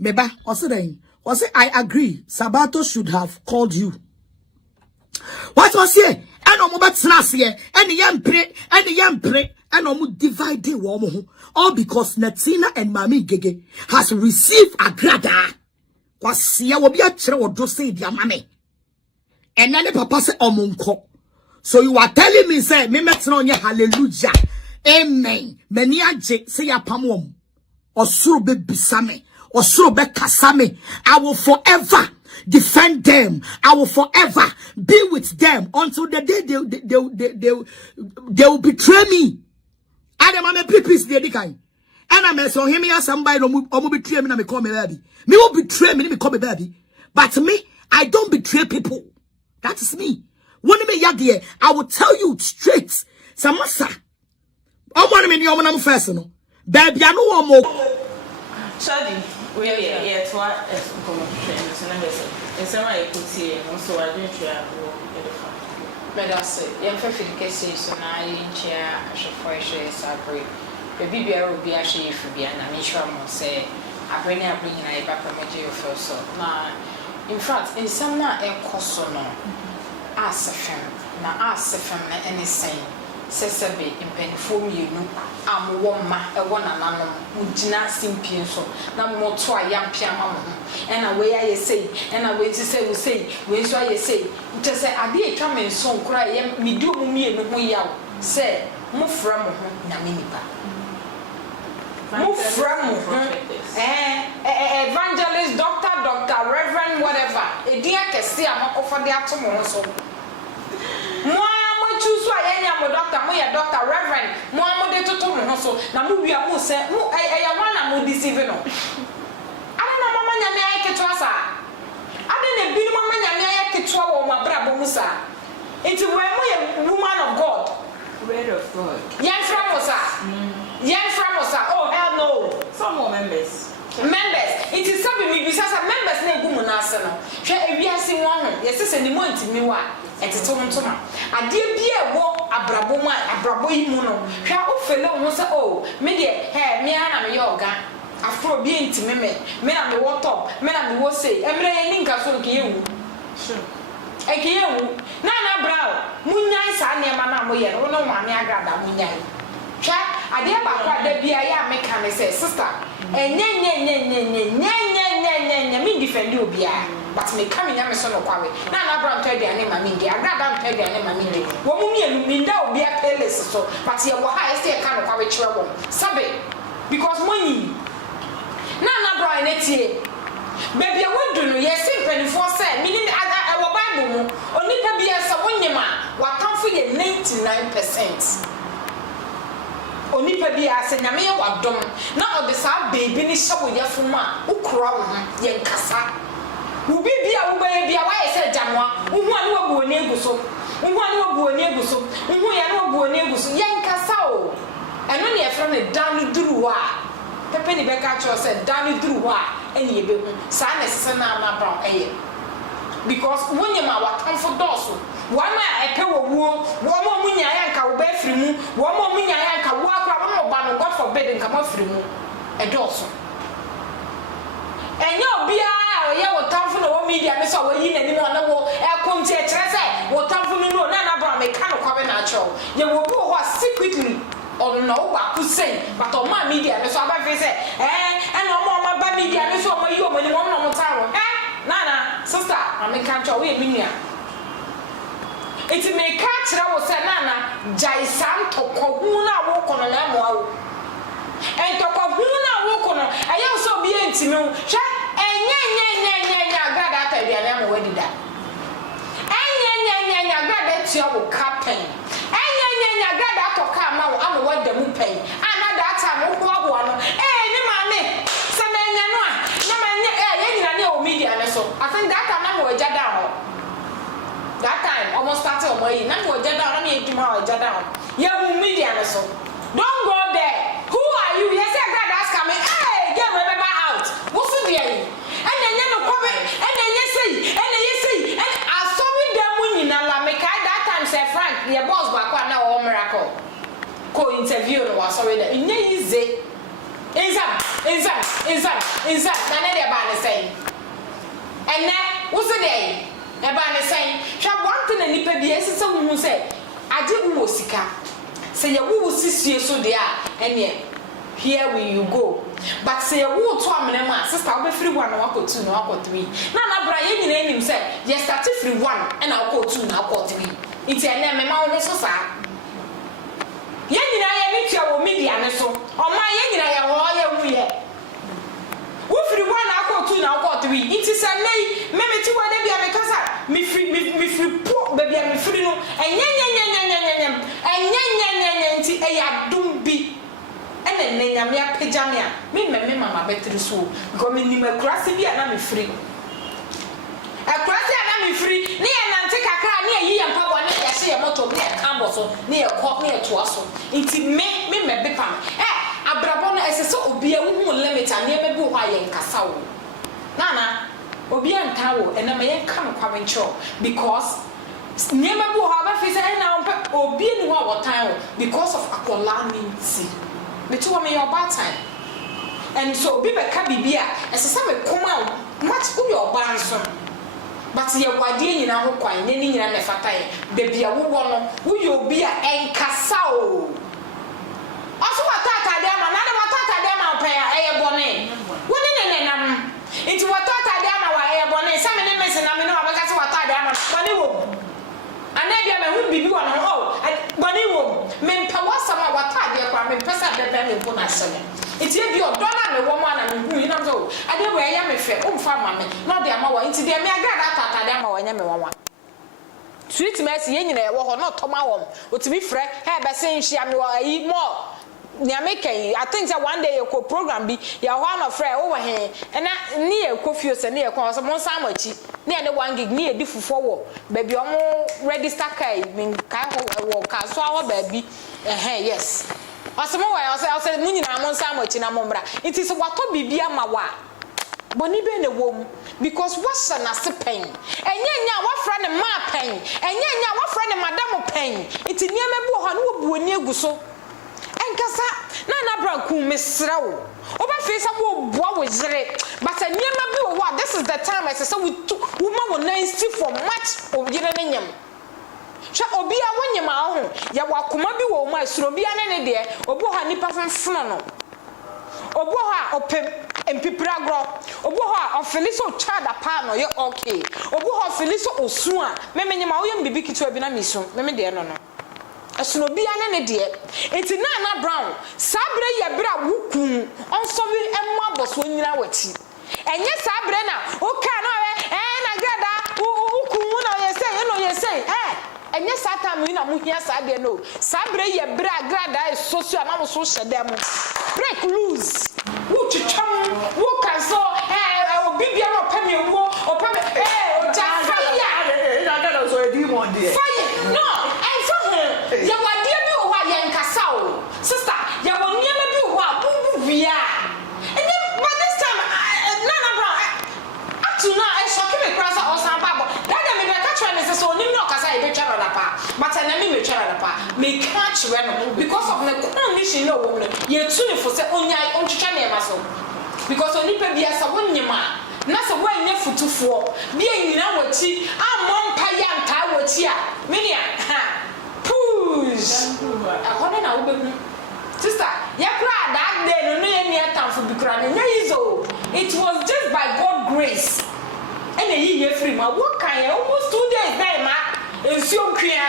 Meba, also I agree. Sabato should have called you. What was here? And I'm about to say, and the young pray, and omu dividing womo all because Natina and Maame Gege has received Agradaa. Kwasia will be a chere or do say their money. And then the papa say omunko. So you are telling me say me metron ye hallelujah. Amen. Many aje say ya pamwom. Osuro be bisame. Osuro be kasame. I will forever defend them. I will forever be with them until the day they will betray me. Adam am a pipis the kind. And I'm so him here somebody or betray me and me call me baby. Me will betray me call me baby. But me, I don't betray people. That is me. When me yadie, I will tell you straight. Samasa. I want me your man first no. Baby, I know more. Sorry. We yeah, to what is coming to say. It's I could see so I didn't share but I say, young perfect cases, so now in chair, I shall for a share, separate. The baby will be a share for be an amateur, say, I bring up bringing a back from a jail first. So now, in fact, in some not a cost or no, ask a firm, now ask a firm any saying, says a bit in pen for you, I'm one another, would not seem pencil, no more try young piano, and away I say, and I wait to say, we say, when so I say, just say, I did come and song cry, me do me and me out, say, move from Naminipa. Move from evangelist, doctor, reverend, whatever, a dear can see I'm offer the atom so. Choose why any am doctor, my doctor, reverend, more de to no so. Now we are say, I want to deceive no. I don't know mama nyame ayeke to asa. I don't be mama nyame ayeke to wo ma brabo musa. It we woman of God. Word of God. Yan from us. Oh hell no. Some more members. It is something me because members na egu mu na ase no. Hwe ewiase ho ho. Yes say ni mo ntimi wa. Etetontoma. Ade bia wo abrabo yi mu no. Hwe o fele ho say oh, me de me ana me yoga. Afro bi ntimi me na me what up. Me na me wo say. Emre ye ni nka so nke yewu. Sure. Ekeyewu. Na Brown. Munyai sa na ma na mo ye no no Maame Agradaa munyai. Hwe ade ba kwa da bia ya me kan say sister. Nye me defend you bia but me coming na me so no kwawe na Brown tell dia ne Maame ngi Agradaa tell dia ne Maame ngi wo mu mienu mi nda obi a playlist so but ye wo ha ese ka no kwawe kire wo sabe because money na Brown na tie baby we do no ye simple for say meaning e wo Bible mu onipa bia se wonyema watamfo ye 99%. Onipa bia se nyame ye wadom na ode sa baby ni hye wo yefuma ukura wo ye nkasa wo bibia wo baye bia wa ye se janwa wo hu ani wo bu oni eguso wo ya no bu oni eguso ye nkasa o eno ne efra ne danu duru wa pepe ni beka cho se danu duru wa eni ye behu sa na sese na Brown eye because wonyema watamfo doso wama epe wo mo munya ya nka wo ba firi mu wo mo munya ya nka wo akra wo ba no God forbid nka ma firi mu edoso enye obia ye wo tamfo na wo media me so wo yi nani mo na wo ekonti e kire se wo tamfo no na Brown me ka no kwabe na acho ye wo bu ho secretly on no ba ku say but on my media me so aba fe se and no mo ma ba media me so mo yi o mo ni mo no mo taro nana sister Maame kan cho we minia. Iti me ka kire wo se nana jai san tokohu na wo kono na mo awo. En tokohu na wo kono eya so bi entimi wo. Hwe enye Agradaa ta bia na mo wadida. Enye Agradaa tia wo captain. Enye Agradaa to ka ma wo am wada mu pen. Ana da ta mo ho no. Ni Maame se menya no a. Na menya ye nyina ne o media ne so. I think that time na mo eja down. That time almost started on my na mo eja down na me eduma o eja down. Ye mu media ne so. Don't go there. Who are you? Yes, Agradaa ask me. Hey, get my baby out. What's it there? And then no come and then you say and I saw me them winning na la me kai that time say Frank, your boss back one na o miracle. Ko interview no was sorry that. Inye easy. Inside. Na ne de ba ne say. And now, what's the day? Eba ne say, "Sha one thing nipa bi esese hu say, ade wo sika. say you will see so there and here will you go. But say you will to a sister I'll be free 1 I'll go 2 I'll go 3. Now Brian name him say yes start free 1 and I'll go 2 I'll go 3. It's a name my so sad. Yenina ya meet your media so or my yenina ya wo ya wo free 1 I'll go 2 I'll go 3. It is a lay maybe 2 and be a casa me free poor baby I'm free no and nya don't be and then nyamia pejamia me mama better so because me nima krasi bi ana me free a krasi ana me free ne ya nante kakra ne yi yampa bo ne ya hye moto ne kambo so ne ya ko ne to aso nti me be pam abrabo na ese so obi a wo limit ane me bi ho aye nkasa wo nana obi anta wo ena me yen kan kwa mencho because nyema bi ho aba fi say na obi ni ho awotan wo because of akola minti between me your bad time and so be bibia ese me koma much who your ban so but ye wade nyina ho kwan ne nyina me fatae bebia wo no wo ye obi a enkasa o aso watata de ama na de watata de ama pa eye bone wo ne nam nti watata de ama wa eye bone se me ne mesi na me no abeka se watata de ama bone wo anabia me hu bibi wo no o bone wo me mpa wasama watata de kwa me pesa de me mpo na sele nti e bi odo na me wo ma na me hu ina so ade wo ya me fe o mfa ma me no de ama wa nti de me Agradaa tata de ama wa nya me wanwa sweet mercy ye nyina ye wo ho no toma wo otimi frɛ he be se nhia me wa yi mo Niameke, I think that one day you co program be ya one of friend over here and near confuse and near cause of Monsamochi near the 1 gig near diffu forward baby register kai mean walk so our baby yes asemo I said Munina Monsamochi na mombra it is what to be mawa boni be ne wom because what's an pen and nya what friend ma pen and nya what friend madam pen it niam bu ho no bu ani egu so enkasa na Brown ku mesra wo oba fe sa wo boa wo zere but anyema bi wo wa this is the time I say we woman wo nice for much obire ne nyam hwa obi a wonyema ho ya wakoma bi wo ma suro bi ane ne de obo ha nipa fonfono no obo ha opem empipira gro obo ha ofeliso chada pa no ye okay obo ha ofeliso osu a memenyema wo yem bibi kitu abi na miso meme de no no esuno bi ane ne de enti Naana Brown sabre ye bra wuku onso bi emma boso nyira wati enye sabre na oka na na Agradaa wuku na ye say enye sata mu na mu hia sabe no sabre ye bra Agradaa soso na mo so hyede mo break loose wu chicham wu kanso obibia no pame wo opame o ja fire Agradaa so edi mo de fire no ya wadie bi wo wa ye nkasa o sister ya wo niema bi wo a bubu wia and by this time Naana Brown up to now I shock me cross or some babo that me be catch me say so nim no kasa e be twara na pa but na me twara na pa me catch we no because of the condition no wo ye tu ni for say onyai ontwetwa na e ma so because oni pa bia sa wonyema na so wo anya futufuo bi anyina wachi amompa ya nta wachi a menia ahona na ube sister ya kra that day no ye near time for bikra na yizo it was just by God grace and ye free ma what can almost 2 days na ma ensuo kwia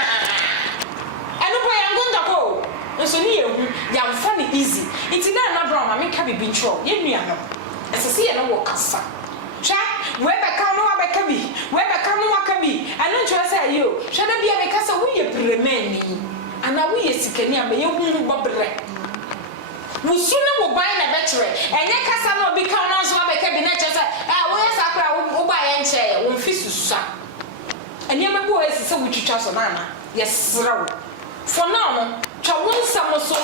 eno po ya ngonda ko enso ni ye hu ya mfa ni easy it Naana Brown ma me ka bibi ntro ye nua no esese ye no wo kasa twa we be ka no abeka bi we be ka no aka bi eno ntwe say yo hwe da bia me kasa wo ye premeni ana wo yesikani aba ye hu bobre musune wo ban na betre enye kasa na obi ka na so abeka bi na chese wo ye sakra wo ba ye nche wo mfi susa enye me bo esise wo twitwa so na na yesra wo for now no twa wo nsamo so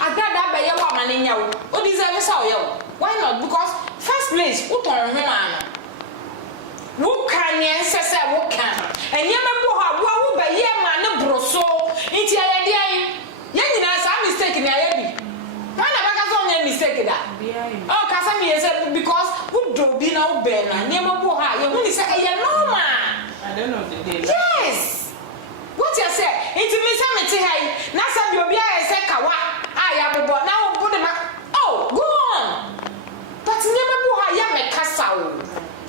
Agradaa ba ye wo amane nya wo o deserve say o ye wo why not because first place wo ton ho ana wo kan ye nsese wo kan enye me bo ha wo ba ye ma ne broso nti aye de ayi ye nyina sa mistake na aye bi wana baka so nya mistake da oh kasa mi say because wo do bi na wo be na ne me bo ha ye hu ni say aye normal I don't know the day yes what you say nti me say me ti hai na sa bi obi aye say kawa ya bobo na wo bode ma oh go on but nyema bu ha ya me kasa o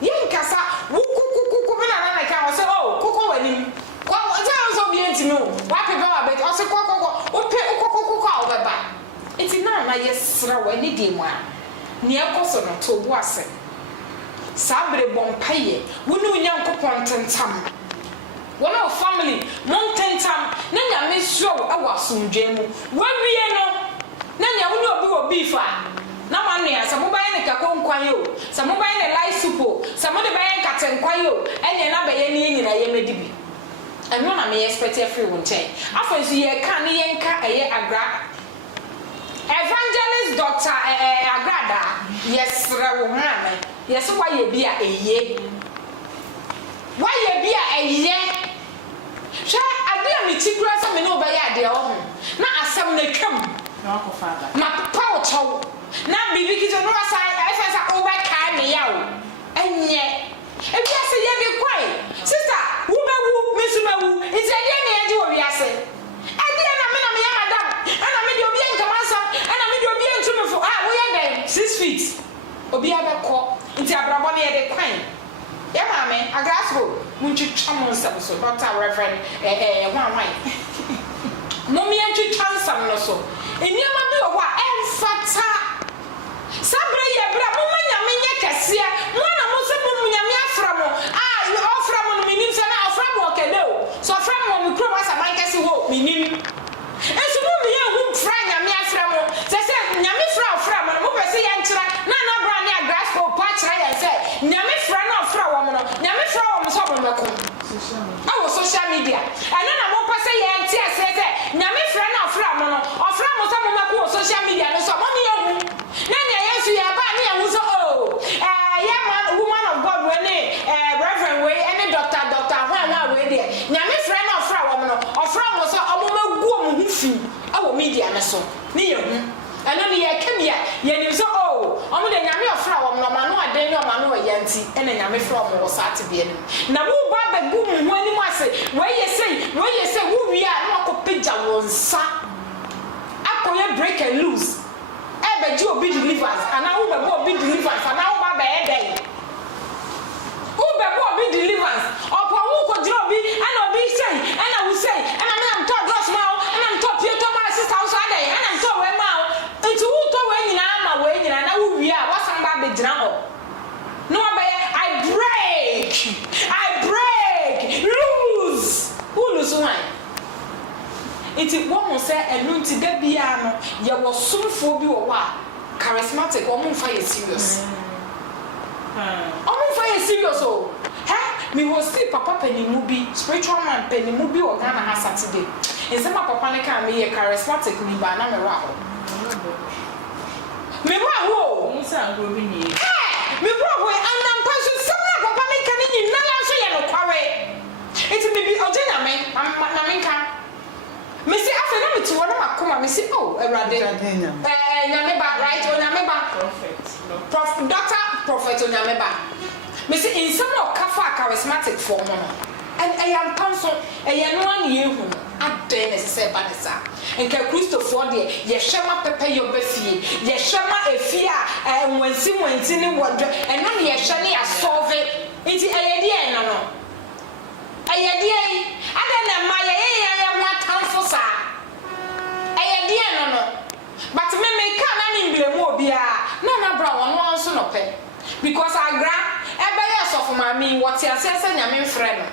yen kasa wo kuku na na ka o say oh kuku wani kwa ja so bi entimi o wa pe ba bet o say kuku o pe kuku a o beba enti na yesra wani di mu a ne ekoso no to bu ase sabre bompaye wonu nyankopon tentam wona family mon tentam na nya me show awa sundwe mu wawie no na nya woni obi wo bifa na manne asa mo baye ne kakonkwan yo sa mo baye ne life supo sa mo de baye katenkwan yo enye na baye ne nyina ye medibi eno na me expect every one check afa nso ye ka ne ye nka eye Agradaa evangelist Dr. Agradaa yes rewo Maame yes wa ye bia eye wa ye bia eye sha ade a metikura sa me no ba ya ade ho na asem na twam na ko father ma papa o chow na bibi kijo no asa esa o ba ka me ya o enye e bia se ye de kwai sister wo ba wu mesu ba wu ise ade na ye je wo wi ase ade na me ya madam ana me de obi en kama sam ana me de obi en tumefo wo ye den 6 feet obi abekọ nti abrabo na ye de kwan ya Maame Agradaa munchicha monsam so Dr. Reverend wan mommy enchicha nsam no so eniama bi wo a emfata sabre ye bra moma nyame nye kese mo na mo se mo nyame afra mo ofra mo minim se na ofra mo kede o so ofra mo mikro wasa man kese wo minim enso mo mi ye hu fra nyame afra mo se nyame fra ofra mo mo pese ye nchira na bra ne Agradaa pa chira ye se nyame fra na ofra wo mo no nyame fra wo mo so mo meko awo social media eno na mo pese ye nti ase se nyame fra na ofra mo no ofra mo so mo meko social media no so mo mi ye hu na nya yesu ya ba ne ye hu so yeah man woman of God we ne Reverend we any doctor hwan we there nyame fra na ofra wo mo no ofra mo so omo magu omo hu fi awo media ne so ne ye hu eno ne ye kemia ye nim so omo de nyame ofra wo no ma no aden ne o ma no ye nti ene nyame fra wo wo sa te be enu na wo ba bagu mu ani mu ase we ye say wo wi a no akopagya wonsa akoye break and loose ebe ji obi deliverance ana wo be obi deliverance ana wo ba be eden wo be obi deliverance opo wo ko jira obi ana obi say ana wo say ana me am talk cross ma ana am talk pie to ma sister so eden ana am talk we ma nti wo to we nyina ama we nyina na wo wi a wasan ba be jira ho no ba I break lose who lose one iti wo mo say enu nti da bia no ye wo somfo bi wo wa charismatic wo mo fa ye serious fa ye serious o me was still papa penimu bi spiritual man penimu bi o Ghana ha Saturday nsema papa ne ka me ye charismatic ni ba na me wa ho me wa ho nsa ngro bi ni me bro ho anam panso semna papa me ka ni na la so ye no kware iti me bi ojena me na me ka me si afa na me ti wona makoma me si Agradaa nyame ba right o nyame ba prophet o nyame ba me si in some of kafa charismatic form no and I am panso no an ye hu ade ne se ba ne sa enka Christopher de ye hwema pepe yo befie ye hwema efie a wansi ni wodwe eno ne ye hwe ne ya solve nti ayede en no ayede ada na ma ye ho atamfo sa ayede en no but me ka na ni mblemu obia na bra won so no pe because Agradaa ebe ye so for Maame what ya say nyame mfre no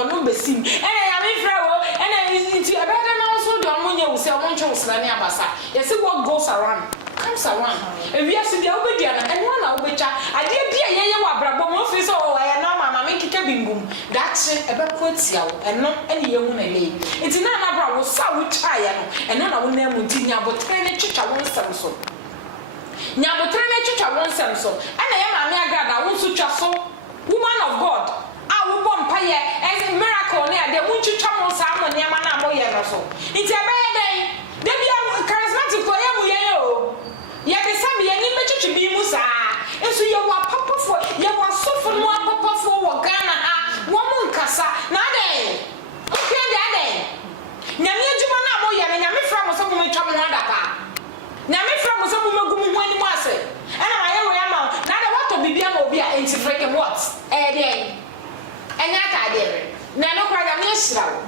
onu besim ene nyame mfre wo ene nti ebe da na so do amunye wo se omonche wo sra ne abasa ye say what goes around comes around ewi aso dia obedua na eno na obecha ade bia ye wo abrabo mo fi so wo ya na Maame nkike bingum that ebe ko tia wo eno ene ye hu na le nti na bra wo sa wo cha ya no eno na wo na mu nti nya botre ne twitwa wo nsam so nyabotre ne twitwa wonsem so ana ye Maame Agradaa wo so twa so woman of God wo bom paye as miracle ne ade wo twitwa mo sa mo ne ma na mo ye no so nti ebe ye den de bia charismatic ko ye mu ye o ye de sam ye ni metwitwi bi mu sa enso ye wa papafo ye wa sofo no papafo wo Ghana ha wo mo nkasa na ade okay de ade nyame adwuma na mo ye nyame fra mo so mo metwa mo ada enya atade na no kwa ga me hyira wo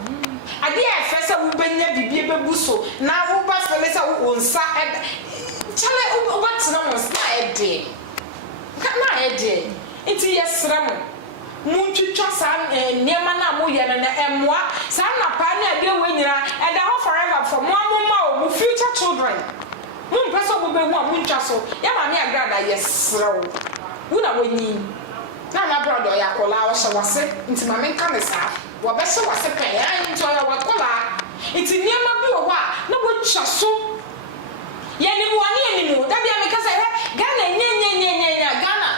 ade e fe se wo benya bibie bebu so na wo ba fele se wo nsa chale wo batena mo na ede na ede enti yesra mo muntwitwa sa niema na mo ye na emwa sa na pa na ade we nyira eda ho forever for mo amoma wo future children mun peso bo be hu amuntwa so ya ma me Agradaa yesra wo na wanyi na na brother ya kola wo hye wase nti ma me nka me sa wo be hye wase pe ya nti o wa kola nti niema bi wo a na wo twa so ye ni mo ani ni mo da bia me ka say Ghana nya Ghana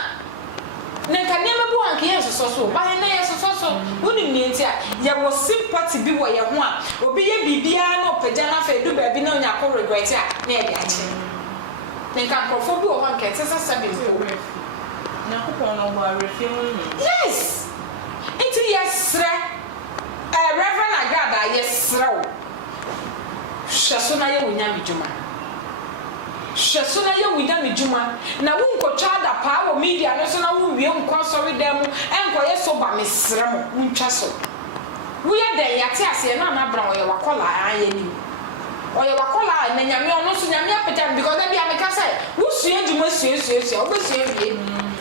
na ka niema bi wo anke yeso so ba he na yeso so woni ni nti a ye wo sympathy bi wo ye ho a obi ye bibia na opagya na fa edu ba bi na onya ko regret a na e dia che na ka nkofo bi wo ho anke sesa sabi mpo na kupon no wa Reaffirming. Yes. Into yesre. Reverend Agradaa yesre wo. Hweso na ye wonya medjuma. Hweso na ye wonya medjuma. Na wo nkotwa da pa wo media no so na wo wie nkwa sori dem enko ye so ba mesre mo ntwa so. Wo ye den yate ase na bra wo ye wakola aye ni. Oye wakola na nyame ono so nyame apeta because that be ameka say wo sue djuma sue obesue wie.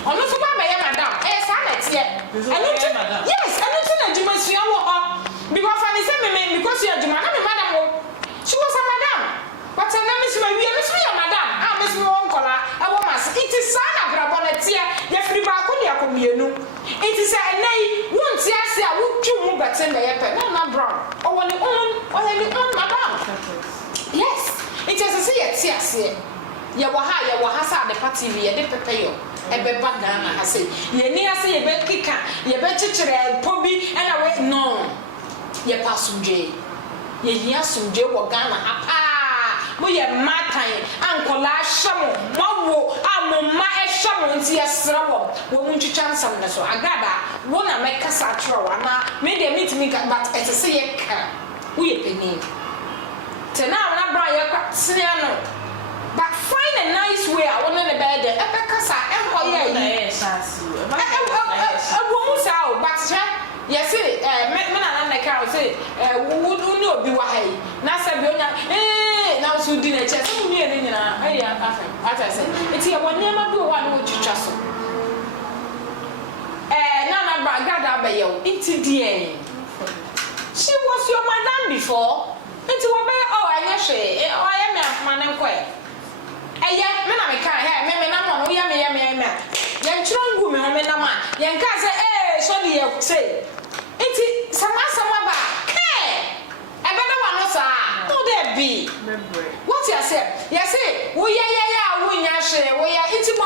Ono so ba me madam sa na tie yes anu na djuma sua wo ho because fa me say me because you djuma na me madam wo she was a madam but na me so wie me so ya madam me so won kola e wo mas it is sa na brabo na tie ya firi ba ko ne akomienu it is enai won tie ase a wo twu mu bete na ye pe na brown o woni on madam yes it is say ye tie ase ye wo ha sa de party ye de pepe yo ebe ba Ghana ase ye ni ase ye be kika ye be chichire pobi na we no ye pasuje ye hia suje wo Ghana apa mo ye makan ankola hyamo mawo amoma hyamo nti yesra wo muntwitwa nsam na so Agradaa wo na mekasa atro wana me de meet but it say ye ka wo ye peni tena na bra ye kwa senia no but find a nice way I want to the bed kasa enko ye yi wo sao but yes me na ka say wo ni obi wa hai na say bi onya na so di na che so ni ene nyina ya afa ata say eti ye woni ma bi wa no twitwa so na ba Agradaa be ye enti die she was your madam before enti wo be anya hwe ye me afuma ne nkwa eye me na me kan me na mo no ye me ye nchiro me ho me na ma ye nka se so di ye say enti sama ba ebe na wa no sa no dey be what you say wo ye wo nya hwe wo ye enti mo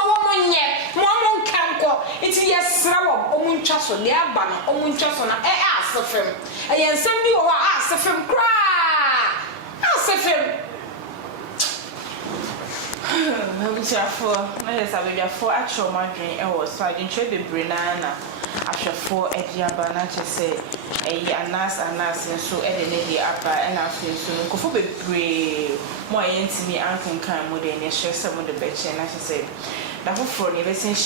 nye mo nkanko enti ye sra wo o mu ntwa so le aba no o mu ntwa so na asefem ye nsem bi wo asefem kra asefem Mabutiafo na hesa bebiafo atro madwen e wo so adwentwe bebre na ahwefo ediaba na chese anas nso e de ne di apa e na afi nso nkofo bebre mo ayentimi ankenkan mo de ne hye se mo de beche na chese da foforo ne besin